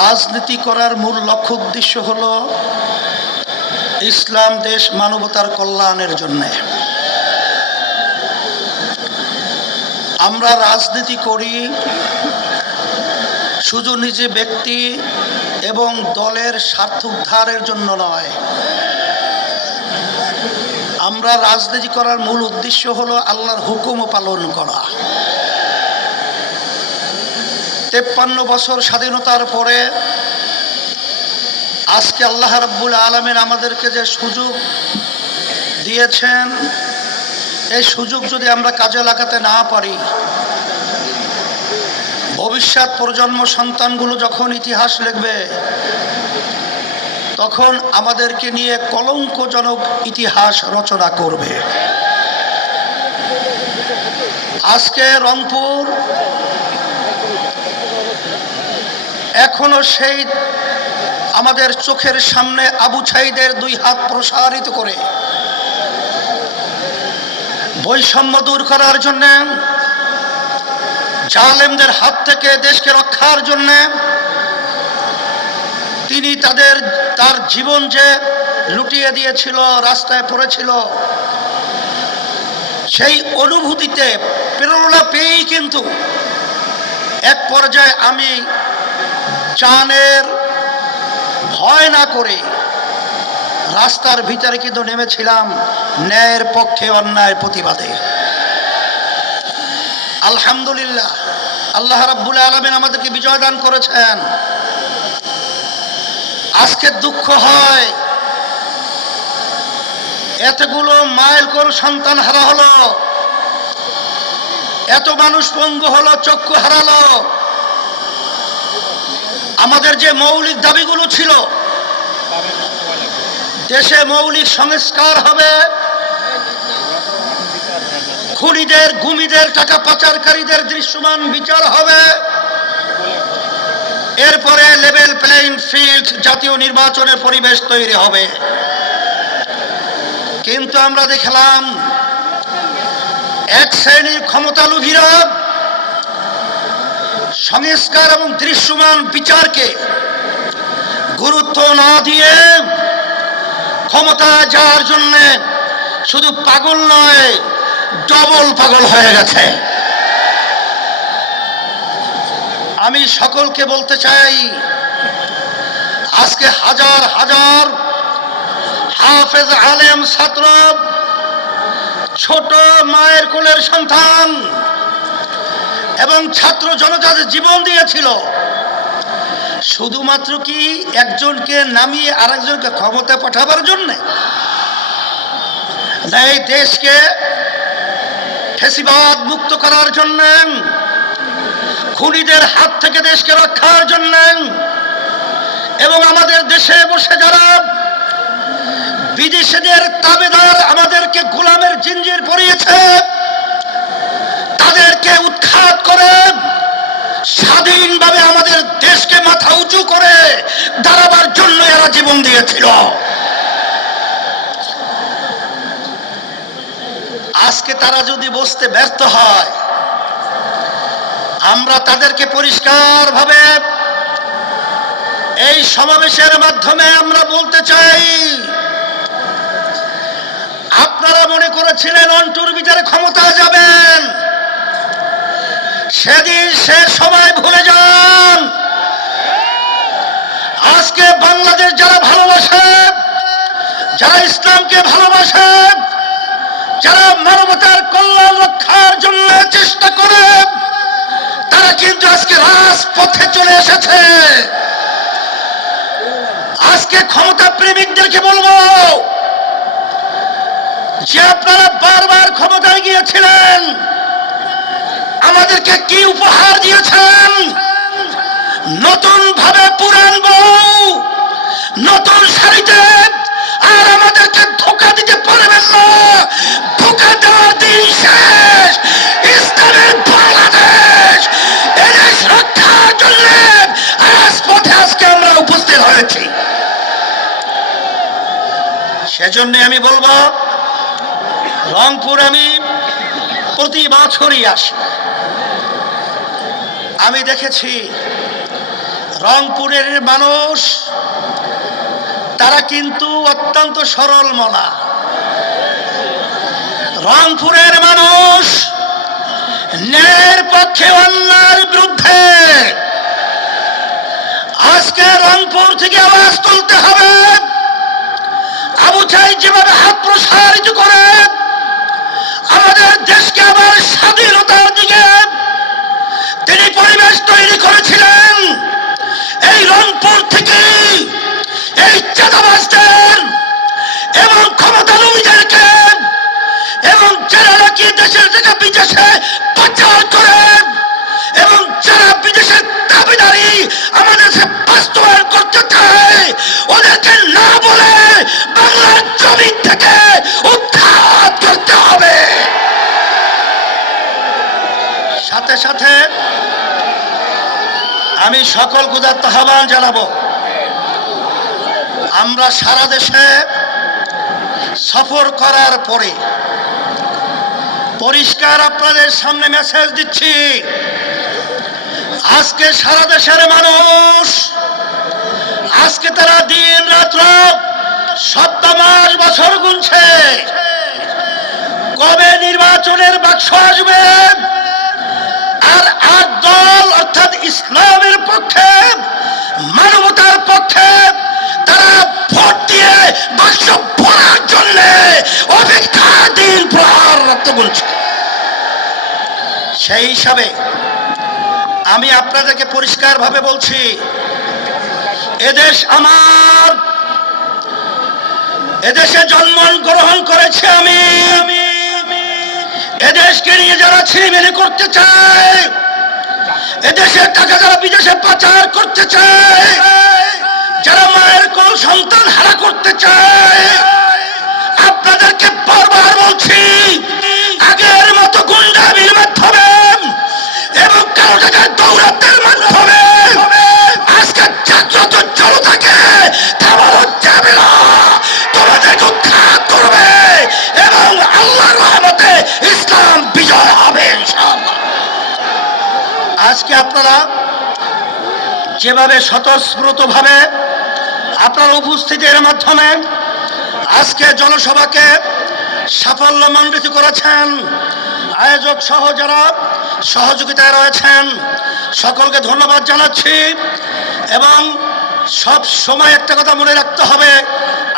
রাজনীতি করার মূল লক্ষ্য উদ্দেশ্য হলো ইসলাম দেশ মানবতার কল্যাণের জন্য। আমরা রাজনীতি করি শুধু নিজে ব্যক্তি এবং দলের স্বার্থ উদ্ধারের জন্য নয়। আমরা রাজনীতি করার মূল উদ্দেশ্য হলো আল্লাহর হুকুম পালন করা। 53 বছর স্বাধীনতার পরে আজকে আল্লাহ রাব্বুল আলামিন আমাদেরকে যে সুযোগ দিয়েছেন, এই সুযোগ যদি আমরা কাজে লাগাতে না পারি, ভবিষ্যৎ প্রজন্ম সন্তানগুলো যখন ইতিহাস লিখবে তখন আমাদেরকে নিয়ে কলঙ্কজনক ইতিহাস রচনা করবে। আজকে রংপুর এখনো সেই আমাদের চোখের সামনে আবু ছাইদের 2 হাত প্রসারিত করে বৈষম্য দূর করার জন্য, জালেমদের হাত থেকে দেশকে রক্ষার জন্য তিনি তার জীবন যে লুটিয়ে দিয়েছিল, রাস্তায় পড়েছিল, সেই অনুভূতিতে প্রেরণা পেয়েই কিন্তু এক পর্যায়ে আমি জানের ভয় না করে রাস্তার ভিতরে কিন্তু নেমেছিলাম ন্যায়ের পক্ষে, অন্যায়ের প্রতিবাদে। আলহামদুলিল্লাহ, আল্লাহ রাব্বুল আলামিন আমাদেরকে বিজয় দান করেছেন। আজকে দুঃখ হয় এতগুলো মাইল কোন সন্তান হারা হলো, এত মানুষ পঙ্গু হলো, চক্ষু হারালো। আমাদের যে মৌলিক দাবিগুলো ছিল, দেশে মৌলিক সংস্কার হবে, খুনিদের গুমিদের টাকা পাচারকারীদের দৃশ্যমান বিচার হবে, এরপরে লেভেল প্লেইং ফিল্ড জাতীয় নির্বাচনের পরিবেশ তৈরি হবে। কিন্তু আমরা দেখলাম এক শ্রেণীর ক্ষমতালোভীরা সংস্কার এবং দৃশ্যমান বিচারকে গুরুত্ব না দিয়ে ক্ষমতায় যাওয়ার জন্য শুধু পাগল নয়, ডবল পাগল হয়ে গেছে। আমি সকলকে বলতে চাই, আজকে হাজার হাজার হাফেজ আলেম ছাত্র, ছোট মায়ের কোলের সন্তান এবং ছাত্র জনতা জীবন দিয়েছিল শুধুমাত্র কি একজনকে নামিয়ে আরেকজনকে ক্ষমতায় পাঠাবার জন্য? এই দেশকে ফ্যাসিবাদ মুক্ত করার জন্য, খুনিদের হাত থেকে দেশকে রক্ষার জন্য, এবং আমাদের দেশে বসে যারা বিদেশিদের তাবেদার আমাদেরকে গোলামের জিঞ্জির পরিয়েছে, তাদেরকে উৎখাত করে স্বাধীনভাবে আমাদের দেশকে মাথা উঁচু করে দাঁড়াবার জন্য এরা জীবন দিয়েছিল। আজকে তারা যদি বসতে ব্যর্থ হয়, আমরা তাদেরকে পরিষ্কারভাবে এই সমাবেশের মাধ্যমে আমরা বলতে চাই, আপনারা মনে করেছিলেন অন্টুর বিচারে ক্ষমতায় যাবেন, সেদিন সে সময় ভুলে যান। আজকে বাংলাদেশ যারা ভালোবাসে, যারা ইসলামকে ভালোবাসে, যারা মানবতার কল্যাণ রক্ষার জন্য চেষ্টা করে, তারা কিন্তু আজকে রাজপথে চলে এসেছে। আজকে ক্ষমতা প্রেমিকদেরকে বলবো যে আপনারা বারবার ক্ষমতায় গিয়েছিলেন, আমাদেরকে কি উপহার দিয়েছেন? নতুন ভাবে পুরান বউ, নতুন শাড়িতে, আর আমাদেরকে ধোঁকা দিতে পারবেন না। ধোঁকা দেওয়ার দিন শেষ। ইসলামের বাংলাদেশ, এদেশ রক্ষার জন্য রাজপথে আজকে আমরা উপস্থিত হয়েছি। সেজন্য আমি বলবো, রংপুর আমি প্রতি বছরই আসি। আমি দেখেছি রংপুরের মানুষ তারা কিন্তু অত্যন্ত সরল মনা। রংপুরের মানুষ ন্যায়ের পক্ষে, অন্যায়ের বিরুদ্ধে। আজকে রংপুর থেকে আওয়াজ তুলতে হবে। আবু সাঈদ যেভাবে হাত প্রসারিত করে আমাদের দেশকে আবার স্বাধীনতার দিকে তিনি পরিবেশ তৈরি করেছিলেন, এই রংপুর থেকে এই চাঁদাবাজদের এবং ক্ষমতালোভীদেরকে এবং যারা নাকি দেশের থেকে বিদেশে পাচার করেন এবং যারা বিদেশের দাবিদারি আমাদের বাস্তবায়ন করতে চায়, ওদেরকে না বলে বাংলার জমিন থেকে উৎখাত করতে হবে। সাথে সাথে আমি সকল গুদার্ত আহ্বান জানাবো, আমরা সারা দেশে সফর করার পরে পরিষ্কার আপনাদের সামনে মেসেজ দিচ্ছি, আজকে সারা দেশের মানুষ, আজকে তারা দিন রাত্র সপ্তাহ মাস বছর গুনছে কবে নির্বাচনের বাক্স আসবে। আর ৮ দল অর্থাৎ ইসলামের পক্ষে, মানবতার পক্ষে তারা ভোট দিয়ে বাক্স ভরার জন্য অপেক্ষা দিন প্রহর রক্ত গুনছে। সেই হিসাবে আমি আপনাদেরকে পরিষ্কারভাবে বলছি, এদেশ আমার, এদেশে জন্মগ্রহণ করেছে আমি। এদেশকে নিয়ে যারা ছিনিমিনি করতে চায়, এদেশের টাকা যারা বিদেশে পাচার করতে চায়, যারা মায়ের কোল সন্তান হারা করতে চায়, আপনাদেরকে বারবার বলছি, আগের মতো গুন্ডামির মাধ্যমে এবং কারো টাকার দৌরাত্মের মাধ্যমে আজকে জাগ্রত জনতাকে থামানো যাবে না। তোমাদেরকে উৎখাত করবে এবং আল্লাহর রহমতে ইসলাম বিজয় হবে ইনশাআল্লাহ। আজকে আপনারা যেভাবে স্বতঃস্ফূর্তভাবে আপনার উপস্থিতির মাধ্যমে আজকে জনসভাকে সাফল্যমণ্ডিত করেছেন, আয়োজক সহ যারা সহযোগিতায় রয়েছেন সকলকে ধন্যবাদ জানাচ্ছি। এবং সব সময় একটা কথা মনে রাখতে হবে,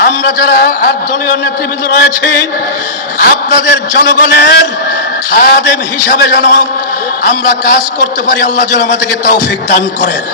আমরা যারা ৮ দলীয় নেতৃবৃন্দ রয়েছি, আপনাদের জনগণের খাদেম হিসাবে যেন আমরা কাজ করতে পারি। আল্লাহ যেন আমাদেরকে তৌফিক দান করেন।